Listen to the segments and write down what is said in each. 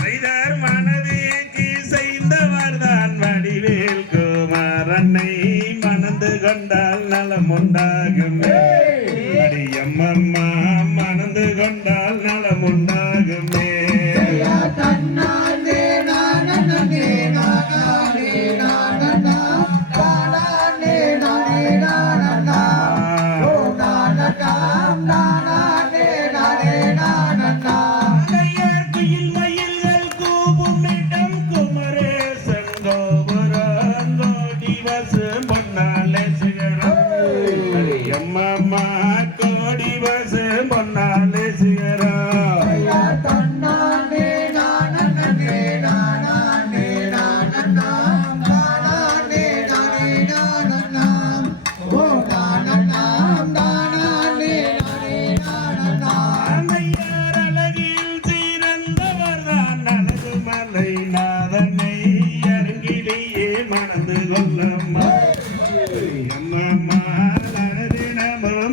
செய்தார் மனது ஏக்கி செய்தவர் தான் வடிவேல் குமாரன்னை மணந்து கொண்டால் நலம் உண்டாகும். மடியம்மம்மா மணந்து கொண்டால் நலம் பசு பொன்னாலே சிகரம். எம்மம்மா கோடி பசு பொன்னா.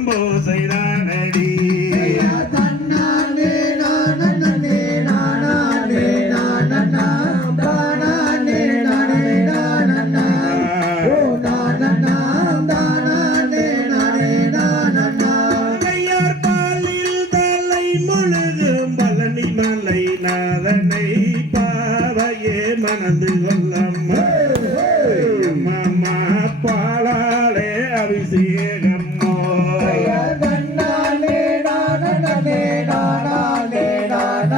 தம்போசை நானடி மலனை பாவையே மணந்து வந்த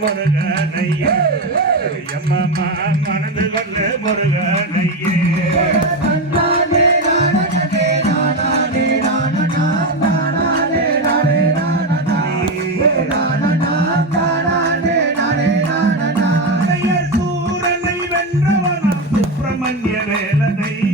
முருகனையே எம்மம்மா மணந்து கொண்ட முருகனையே. சுப்பிரமணிய வேலனை.